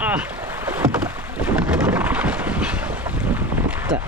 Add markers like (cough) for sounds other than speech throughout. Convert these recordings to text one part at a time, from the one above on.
Ah. Ta.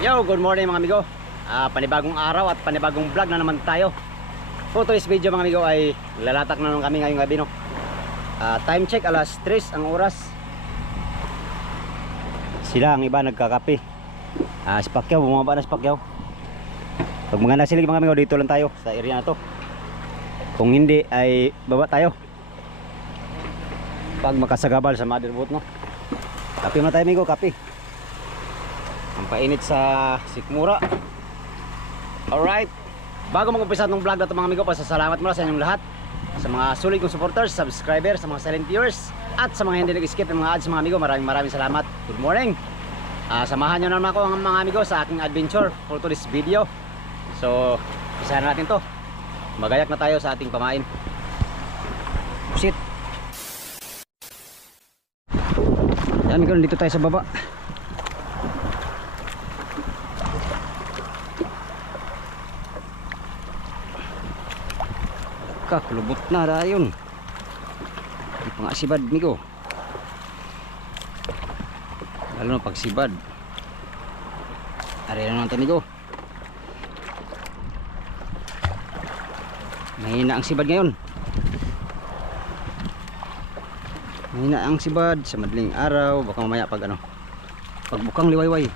Yo, good morning mga amigo. Ah, panibagong araw at panibagong vlog na naman tayo. For today's video mga amigo ay lalatak na naman kami ngayong gabi no. Ah, time check alas 3 ang oras. Sila ang iba nagkakape. Ah, si Pacquiao, bumaba na si Pacquiao. Pag mga nasilig mga amigo, dito lang tayo sa area na to. Kung hindi ay baba tayo. Pag makasagabal sa motherboard no. Kape muna tayo amigo, kape. Ang painit sa sikmura. Alright. Bago mag-umpisa itong vlog na ito mga amigo, pasasalamat muna sa inyong lahat. Sa mga sulit kong supporters, subscribers, sa mga silent viewers, at sa mga hindi nag-skip ng mga ads mga amigo, maraming maraming salamat. Good morning. Ah, samahan nyo naman ako ang mga amigo sa aking adventure for today's video. So, isahan natin to. Magayak na tayo sa ating pamain. Pusit. Yan amigo, dito tayo sa baba. kakulubot na di pa nga sibad migo. Lalo na pag sibad ari na natin migo. Mahina ang sibad ngayon. Mahina ang sibad sa madaling araw. Baka mamaya pag ano pag bukang liwayway.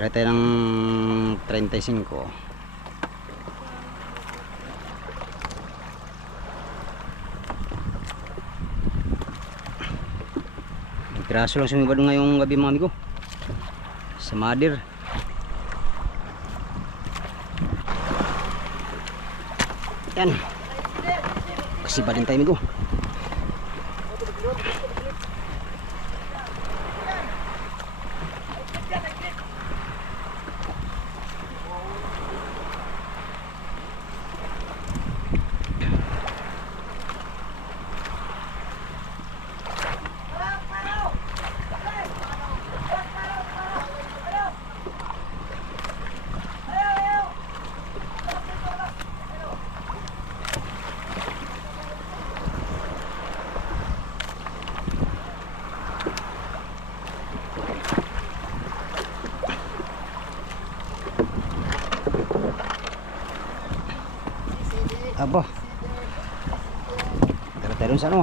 Try tayo ng 35. Piraso lang sumibad ngayong gabi mga amigo. Sa Madir. Yan. Kasi ba din tayo amigo. Aba. Tara tayo dun sa ano.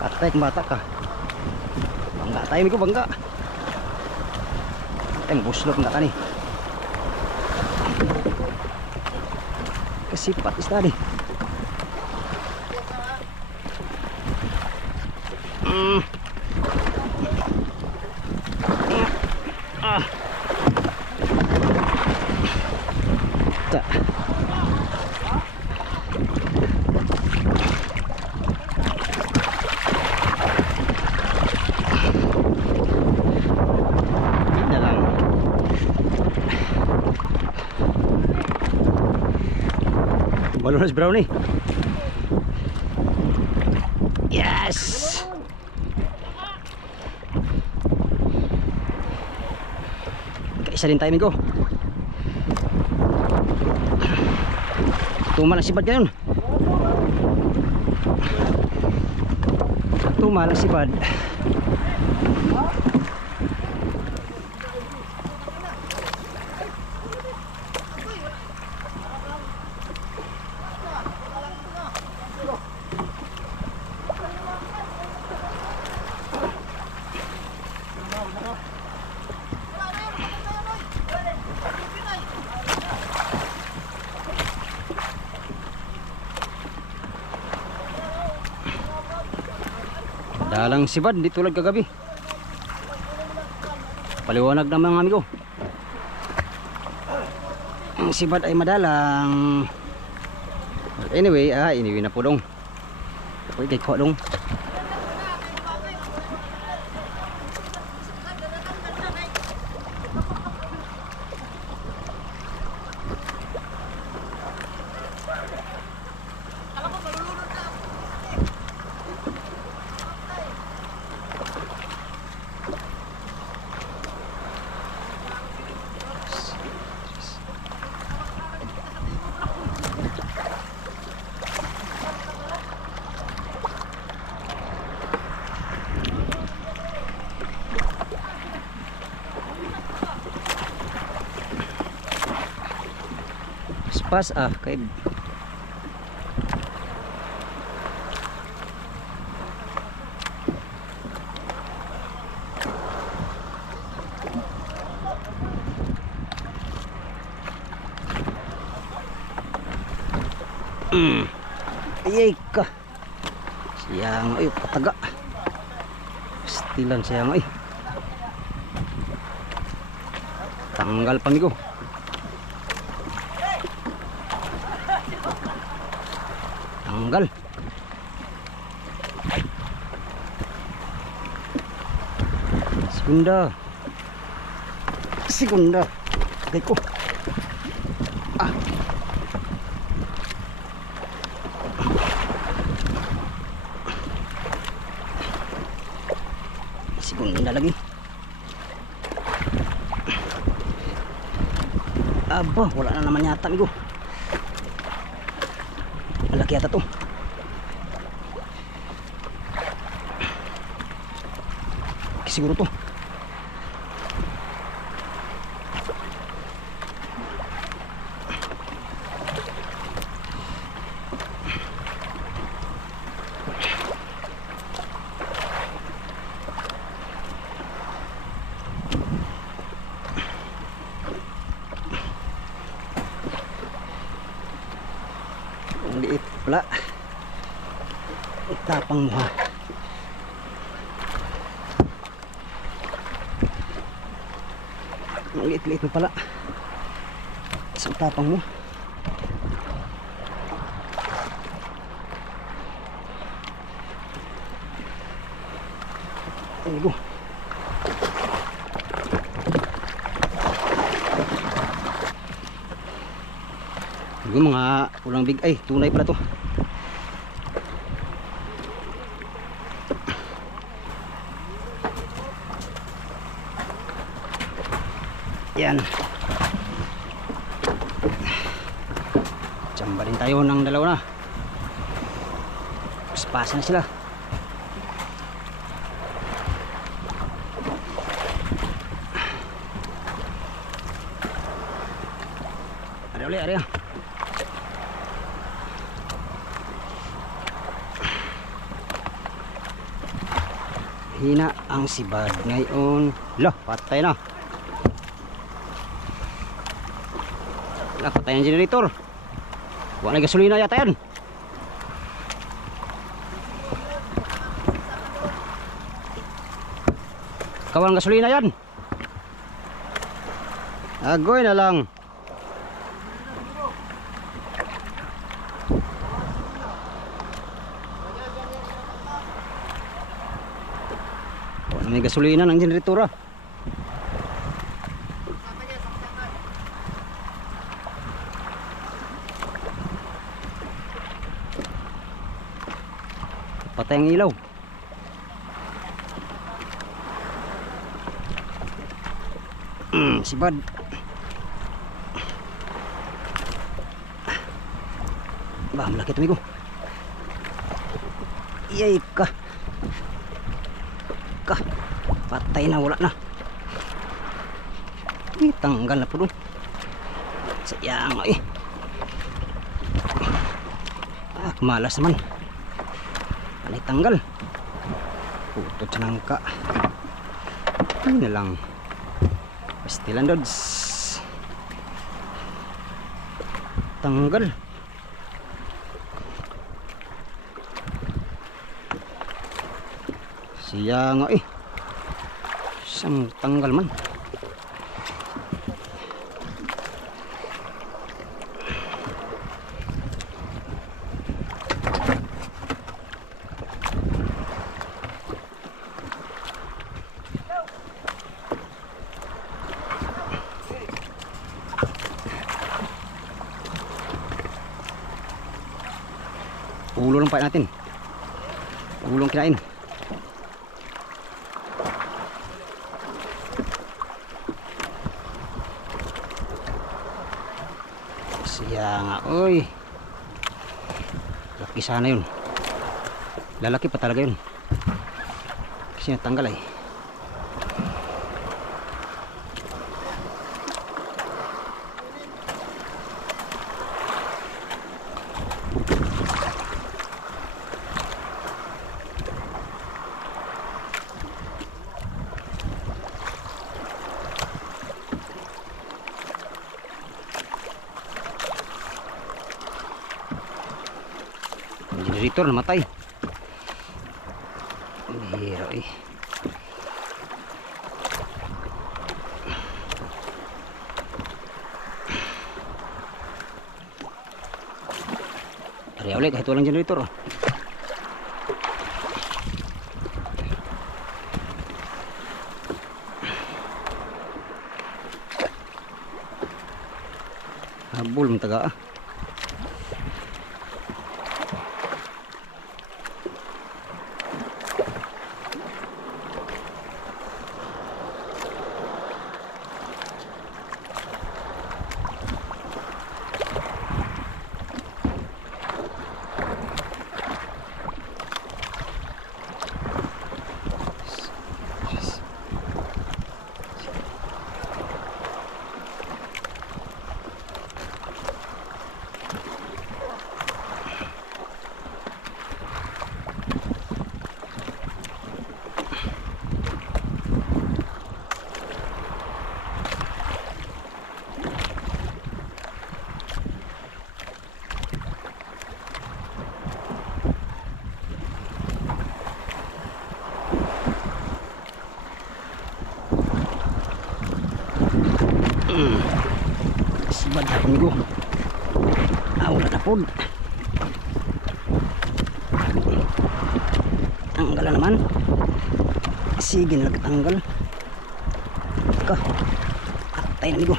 Katay kung bata ka. Bangga tayo ko bangga. Ay, buslok na ka ni. Kasipat is tadi. Mm. Malunas brownie. Yes! Kaisa din tayo, amigo. Tumal ang sibad ngayon. Tumal ang sibad. Dalang sibad, di tulad kagabi. Paliwanag na mga amigo. Ang sibad ay madalang. Anyway, ah, anyway na po dong. Pwede kay ko dong. Paspas ah kay Mm. Ayay ka. Siyang ay pataga. Stilan siyang ay. Tanggal pamigo. Tanggal. Segunda. Segunda. Teko. Ah. Segunda lagi. Aba, wala na naman yata amigo. Malaki yata to. Siguro to. Ang pala. Tapang mo ha. Ang liit-liit mo pala. Sa tapang mo. Aygo. Yung mga ulang big ay tunay pala to. Yan. Tsamba rin tayo ng dalawa na. Na sila. Ari uli, ari. Hina ang sibad ngayon. Lah, patay na. Lah, patay ang generator. Wala na gasolina yata yan. Kawan gasolina yan. Agoy na lang. Wala may gasolina ng generator ah. Patay ang ilaw. Mm, si Bad. Bah, malaki tumigo. Iyay ka. Ka. Patay na, wala na. Ay, tanggal na po doon. Sayang eh. Ah, malas naman. Panay tanggal. Putot sa nangka. Ay na lang. Pastilan dods. Tanggal. Siya nga eh. Isang tanggal man. Ulo lang pa natin. Ulong kinain. Siya nga, oy. Laki sana yun. Lalaki pa talaga yun. Kasi natanggal ay. Generator namatay. Bihira eh. Ari ulit kahit generator. oh. Tanggal na naman. Sige na tanggal. Ka. Atay na migo.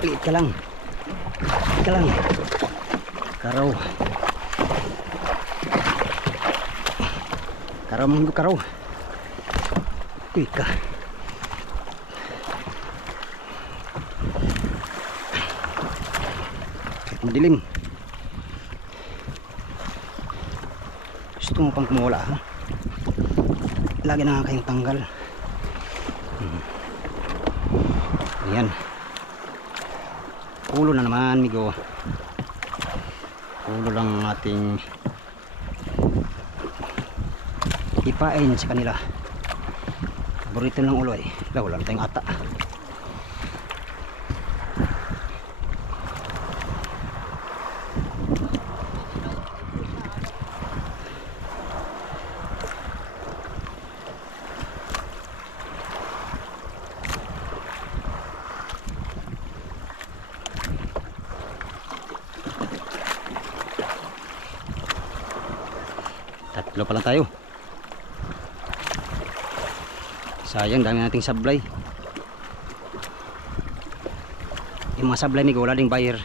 Liit ka lang. Liit ka lang. Karaw. Uy ka. Kahit madilim. Gusto mo pang kumawala ha? Lagi na nga kayong tanggal. Hmm. Ayan. Ulo na naman, migo. Ulo lang ang ating ipain sa kanila. Paborito ng ulo eh. Wala, na tayong ata. Tatlo pa lang tayo. Sayang, dami nating sablay. Yung mga sablay ni wala ding buyer.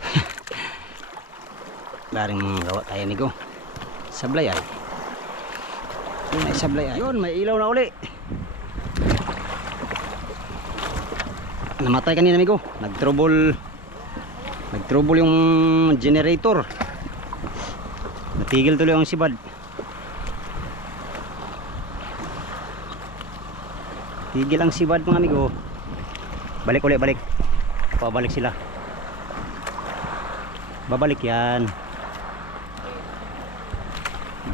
(laughs) Daring gawa tayo ni Sablay ay. Yun ay sablay ay. Yun, may ilaw na uli. Namatay kanina amigo. Nag-trouble nag-trouble yung generator. Natigil tuloy ang sibad. Tigil ang sibad mga amigo. Balik ulit, balik. Pabalik sila. Babalik yan.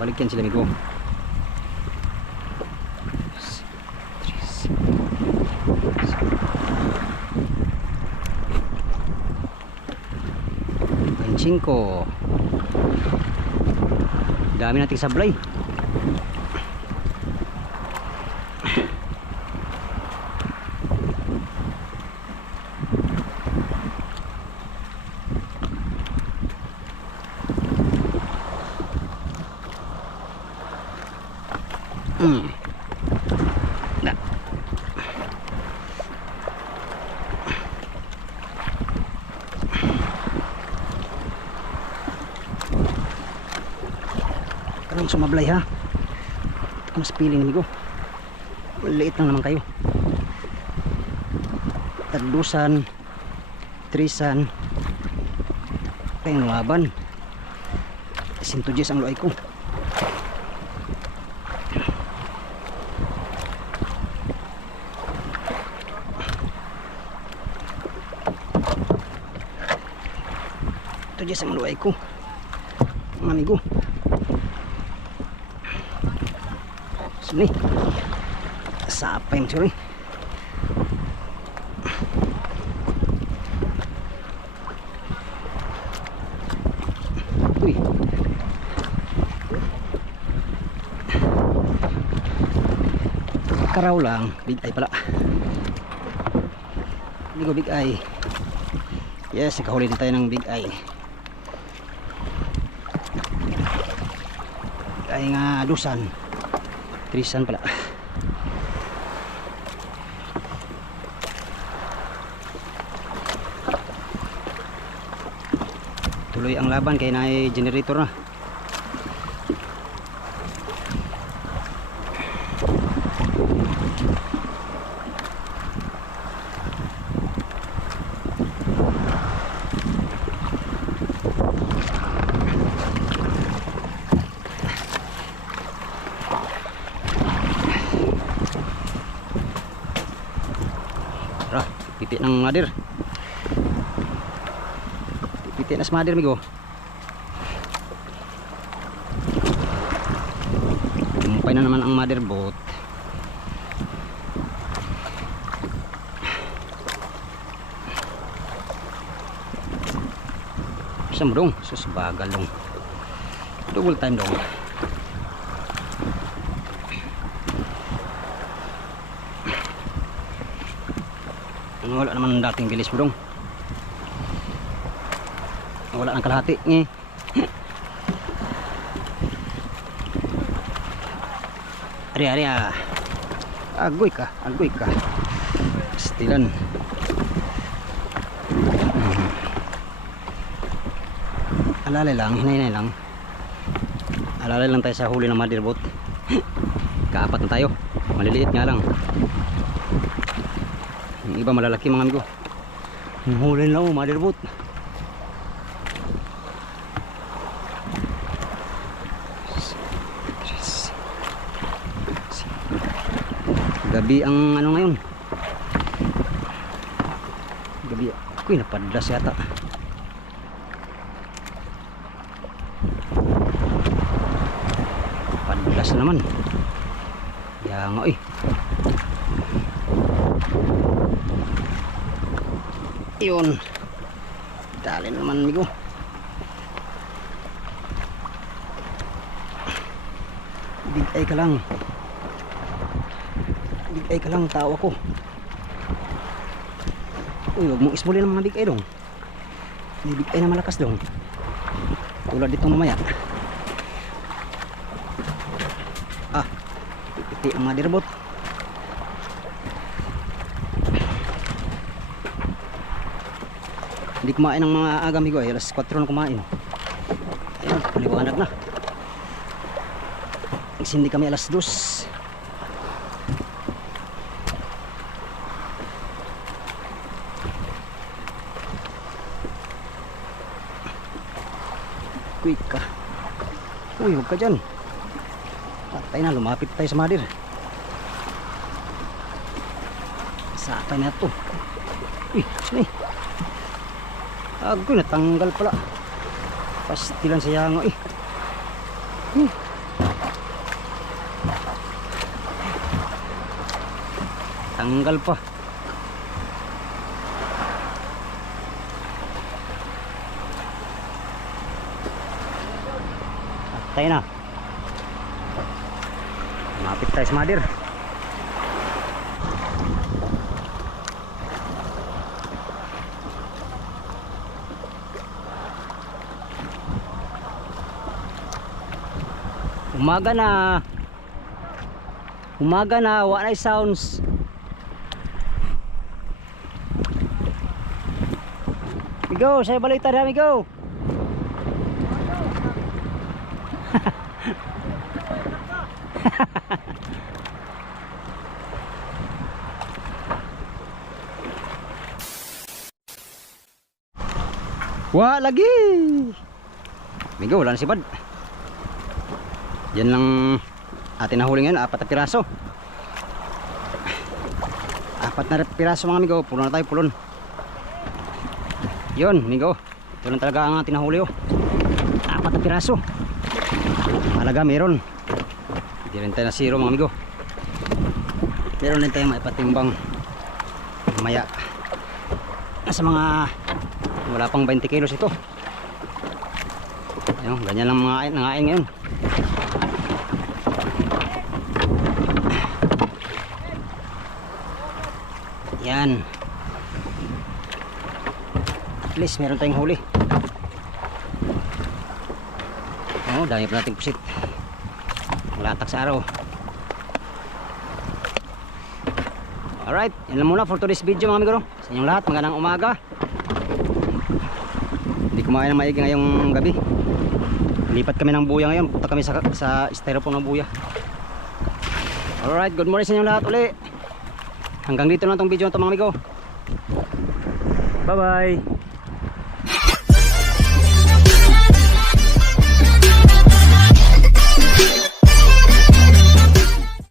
Balik yan sila amigo. Cinco. Dami nating sablay. Huwag sumablay ha. Mas piling niyo. Maliit lang naman kayo. Tagdusan, trisan, kayong laban. Sintudyes ang luay ko. Tudyes ang luay ko. Mga. Sini. Sapay mo sorry. Uy. Karaw lang, big eye pala. Hindi ko big eye. Yes, nakahuli din tayo ng big eye. Big eye nga dusan. Trisan pala. Tuloy ang laban kay na generator na. Pipi ng mother. Pipi na mother, migo. Tumpay na naman ang mother boat. Saan mo dong? Sus, bagal dong. Double time dong. Ano, wala naman ang dating bilis mo dong. Wala nang kalahati. Ngi. (clears throat) Ari, ari, ah. Agoy ka, agoy ka. Stilan. (clears throat) Alalay lang, hinay lang. Alalay lang tayo sa huli ng mother boat. (clears throat) Kaapat na tayo. Maliliit nga lang. Iba malalaki mga amigo. Yung huli na oh, mother boat. Gabi ang ano ngayon. Gabi. Uy, napadlas yata. Padlas na naman. Kaya nga eh. Yun. Dali na naman migo. Big eye ka lang. Big eye ka lang, tao ako. Uy, huwag mong ismuli ng mga big eye dong. May big eye na malakas dong. Tulad dito mamaya. Ah, pipiti ang mother boat. Kumain ng mga agami ko eh. Alas 4 na kumain. Ayun, paliwanag na. Nagsindi kami alas 2. Quick ka. Uy, huwag ka dyan. Patay na, lumapit tayo sa madir. Sakay na to. Uy, sini. Agoy, natanggal pala. Pastilan sa yango eh. Hmm. Tanggal pa. Patay na. Mapit tayo sa mother. Umaga na. Umaga na, wala sounds. Migo, saya balik tadi amigo. (laughs) Wah lagi. Migo, wala na si Bad. Yan lang atin nahuli ngayon, apat na piraso. Apat na piraso mga amigo, pulo na tayo, pulon. Yun, amigo. ito lang talaga ang ating nahuli oh. Apat na piraso. Malaga meron. Hindi rin tayo na zero mga amigo. Meron din tayo maipatimbang maya. Nasa mga wala pang 20 kilos ito. Ayun ganyan lang mga nangain ngayon yan. At least meron tayong huli. Oh dami pa nating pusit. Latak sa araw. Alright yan lang muna for today's video mga amigo no? sa inyong lahat magandang umaga. Hindi kumain ng maigi ngayong gabi. Lipat kami ng buya ngayon. Punta kami sa, sa styrofoam ng buya. Alright good morning sa inyong lahat uli hanggang dito lang tong video na to mga amigo. Bye bye